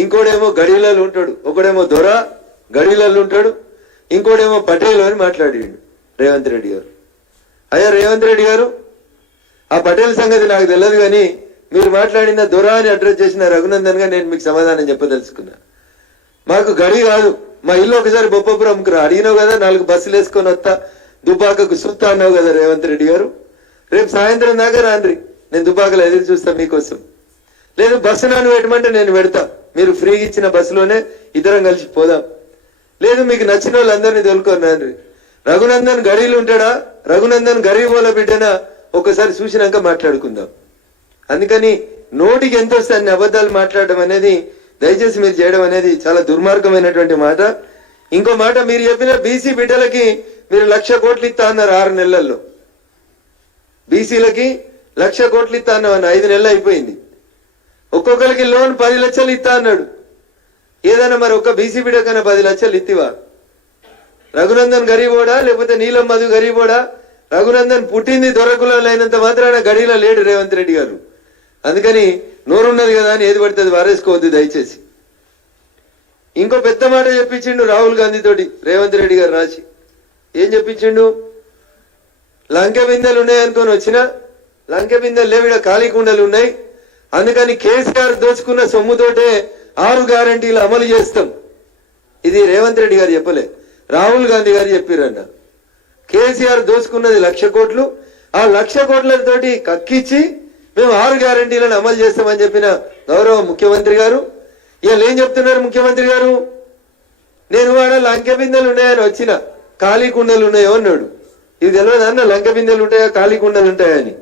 ఇంకోడేమో గడిలలో ఉంటాడు, ఒకడేమో దొర గడిలలో ఉంటాడు, ఇంకోడేమో పటేల్ అని మాట్లాడాడు రేవంత్ రెడ్డి గారు. అయ్యా రేవంత్ రెడ్డి గారు, ఆ పటేల్ సంగతి నాకు తెలియదు, కానీ మీరు మాట్లాడిన దొర అని అడ్రస్ చేసిన రఘునందన్ గా నేను మీకు సమాధానం చెప్పదలుచుకున్నా. మాకు గడి కాదు, మా ఇల్లు ఒకసారి బొప్పపురంకు రా, అడిగినావు కదా 4 బస్సులు వేసుకొని వస్తా, దుబ్బాకకు సుత్తా అన్నావు కదా రేవంత్ రెడ్డి గారు. రేపు సాయంత్రం దాకా రాండ్రి, నేను దుబ్బాకలో ఎదురు చూస్తా మీకోసం. లేదు బస్సు నాన్న పెట్టమంటే నేను పెడతా, మీరు ఫ్రీగా ఇచ్చిన బస్సులోనే ఇద్దరం కలిసి పోదాం. లేదు మీకు నచ్చిన వాళ్ళందరినీ తోలుకొని రఘునందన్ గడీలు ఉంటాడా, రఘునందన్ గరీబోల బిడ్డనా ఒకసారి చూసినాక మాట్లాడుకుందాం. అందుకని నోటికి ఎంత వస్తే అన్ని అబద్ధాలు మాట్లాడడం అనేది దయచేసి మీరు చేయడం అనేది చాలా దుర్మార్గమైనటువంటి మాట. ఇంకో మాట, మీరు చెప్పిన బీసీ బిడ్డలకి మీరు 1,00,000 కోట్లు ఇస్తా అన్నారు 6 నెలల్లో. బీసీలకి 1,00,000 కోట్లు ఇస్తా అన్న 5 నెలలు అయిపోయింది. ఒక్కొక్కరికి లోన్ 10 లక్షలు ఇస్తా అన్నాడు. ఏదైనా మరి ఒక్క బీసీ బిడ్డ కన్నా 10 లక్షలు ఇత్తివా? రఘునందన్ గరీబోడా లేకపోతే నీలం మధు గరీబోడా? రఘునందన్ పుట్టింది దొరకులలో అయినంత మాత్రాన గడిలో లేడు రేవంత్ రెడ్డి గారు. అందుకని నోరున్నది కదా అని ఏది పడుతుంది వారేసుకోవద్దు దయచేసి. ఇంకో పెద్ద మాట చెప్పించిండు రాహుల్ గాంధీ తోటి రేవంత్ రెడ్డి గారు రాసి. ఏం చెప్పించిండు? లంకె బిందెలు ఉన్నాయనుకొని వచ్చిన లంకె బిందెలు లేవిడ ఖాళీ కుండలు ఉన్నాయి, అందుకని కేసీఆర్ దోచుకున్న సొమ్ముతోటే 6 గ్యారంటీలు అమలు చేస్తాం. ఇది రేవంత్ రెడ్డి గారు చెప్పలే, రాహుల్ గాంధీ గారు చెప్పారన్న. కేసీఆర్ దోచుకున్నది 1,00,000 కోట్లు, ఆ 1,00,000 కోట్లతోటి కక్కిచ్చి మేము 6 గ్యారంటీలను అమలు చేస్తామని చెప్పిన గౌరవ ముఖ్యమంత్రి గారు ఇవాళ ఏం చెప్తున్నారు? ముఖ్యమంత్రి గారు, నేను వాడ లంకె బిందెలు ఉన్నాయని వచ్చిన, ఖాళీ కుండలు ఉన్నాయో అన్నాడు. ఇది తెలియదు అన్న, లంకె బిందెలు ఉంటాయా ఖాళీ కుండలు ఉంటాయని.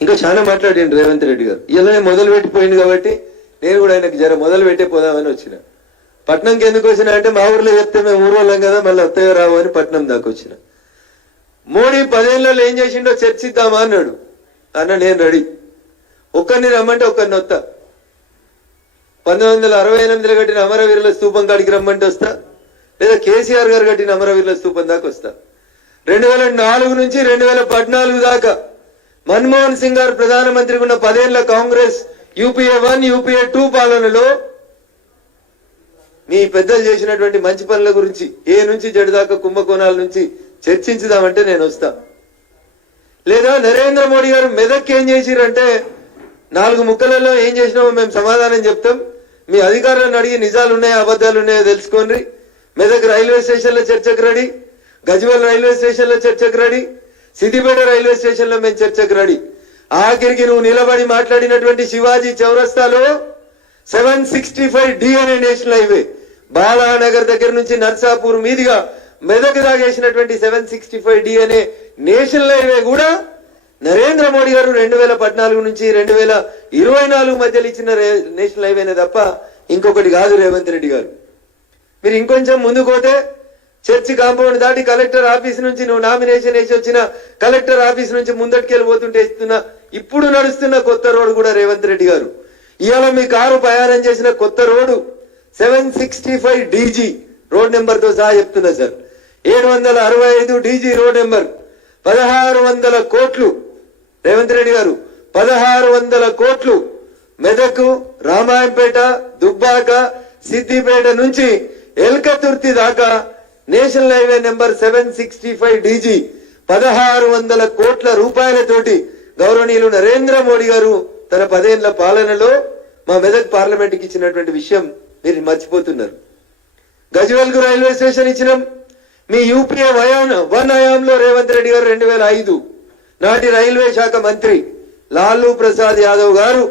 ఇంకా చాలా మాట్లాడిండు రేవంత్ రెడ్డి గారు. ఇలా మొదలు పెట్టిపోయింది కాబట్టి నేను కూడా ఆయనకు జర మొదలు పెట్టే పోదామని వచ్చిన. పట్నంకి ఎందుకు వచ్చిన అంటే మా ఊర్లో చెప్తే మేము ఊరు వాళ్ళం కదా, మళ్ళీ వస్తాయో రావు అని పట్నం దాకా వచ్చిన. మోడీ 10 ఏళ్ళలో ఏం చేసిండో చర్చిద్దామా అన్నాడు. అన్న నేను రెడీ, ఒక్కరిని రమ్మంటే ఒక్కరిని వస్తా. 1968లో కట్టిన అమరవీరుల స్తూపం కాడికి రమ్మంటే వస్తా, లేదా కేసీఆర్ గారు కట్టిన అమరవీరుల స్తూపం దాకా వస్తా. 2004 నుంచి 2014 దాకా మన్మోహన్ సింగ్ గారు ప్రధానమంత్రిగా ఉన్న 10 ఏళ్ల కాంగ్రెస్ యూపీఏ 1 యూపీఏ 2 పాలనలో మీ పెద్దలు చేసినటువంటి మంచి పనుల గురించి ఏ నుంచి జడి దాకా కుంభకోణాల నుంచి చర్చించుదామంటే నేను వస్తా. లేదా నరేంద్ర మోడీ గారు మెదక్ ఏం చేసిరంటే 4 ముక్కలలో ఏం చేసినామో మేము సమాధానం చెప్తాం, మీ అధికారులను అడిగి నిజాలు ఉన్నాయో అబద్ధాలు ఉన్నాయో తెలుసుకోండి. మెదక్ రైల్వే స్టేషన్ లో చర్చకు రెడీ, గజ్వేల్ రైల్వే స్టేషన్ లో చర్చకు రెడీ, సిద్దిపేట రైల్వే స్టేషన్ లో మేము చర్చకు రెడీ. ఆఖరికి నువ్వు నిలబడి మాట్లాడినటువంటి శివాజీ చౌరస్తాలో 765D అనే నేషనల్ హైవే బాలానగర్ దగ్గర నుంచి నర్సాపూర్ మీదుగా మెదక్ దాగేసినటువంటి 765D అనే నేషనల్ హైవే కూడా నరేంద్ర మోడీ గారు 2014 నుంచి 2024 మధ్యలో ఇచ్చిన నేషనల్ హైవేనే తప్ప ఇంకొకటి కాదు రేవంత్ రెడ్డి గారు. మీరు ఇంకొంచెం ముందుకు పోతే చర్చి కాంపౌండ్ దాటి కలెక్టర్ ఆఫీస్ నుంచి నువ్వు నామినేషన్ వేసి వచ్చిన కలెక్టర్ ఆఫీస్ నుంచి ముందటికెళ్ళిపోతుంటే ఇప్పుడు నడుస్తున్న కొత్త రోడ్డు కూడా రేవంత్ రెడ్డి గారు ఇవాళ మీ కారు ప్రయాణం చేసిన కొత్త రోడ్డు 765DG రోడ్ నెంబర్ తో సహా చెప్తున్నా సార్. 765DG రోడ్ నెంబర్ 1600 కోట్లు రేవంత్ రెడ్డి గారు, 1600 కోట్లు మెదక్, రామాయంపేట, దుబ్బాక, సిద్దిపేట నుంచి ఎల్కతుర్తి దాకా నేషనల్ హైవే నెంబర్ 765DG 1600 కోట్ల రూపాయలతోటి గౌరవనీయులు నరేంద్ర మోడీ గారు తన 10 ఏళ్ల పాలనలో మా మెదక్ పార్లమెంట్కి ఇచ్చినటువంటి విషయం మీరు మర్చిపోతున్నారు. గజ్వేల్ కు రైల్వే స్టేషన్ ఇచ్చినాం. మీ యూపీఏ 1 హయాంలో రేవంత్ రెడ్డి గారు 2005 నాటి రైల్వే శాఖ మంత్రి లాలూ ప్రసాద్ యాదవ్ గారు